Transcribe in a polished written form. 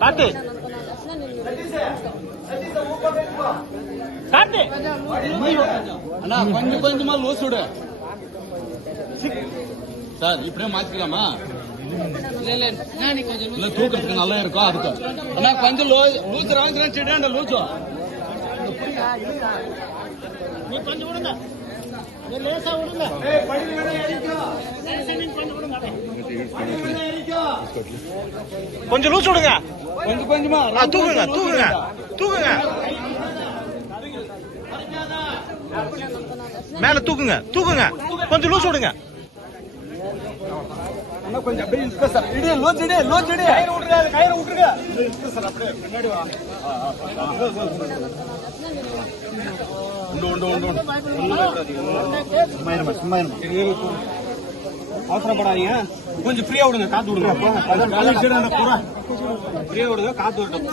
காட்டு காட்டு அண்ணா கொஞ்சம் கொஞ்சமா லூஸ் விடு சார். இப்படியே மாத்திக்கலாமா? இல்ல தூக்கத்துக்கு நல்லா இருக்கும் அதுக்கு. அண்ணா கொஞ்சம் லூஸ் வாங்கிக்கிறேன் செடியாண்ட லூசு. நீ கொஞ்சம் விடுங்க, லேசா விடுங்க. கொஞ்சம் லூஸ் விடுங்க, கொஞ்சம் கொஞ்சமா தூக்குங்க தூக்குங்க தூக்குங்க, மேல தூக்குங்க தூக்குங்க, கொஞ்சம் லூஸ் விடுங்க. கொஞ்சம் அப்படியே சார். இடி லோச் இடி லோச் இடி. கயிறு விட்டுருங்க, கயிறு விட்டுருங்க சார். அப்படியே பின்னாடி வா. உண்டு உண்டு உண்டு. அவசரப்படாதீங்க, கொஞ்சம் ஃப்ரீயா விடுங்க, காத்து விடுங்க. ஃப்ரீயா விடுங்க, காத்து விடுங்க.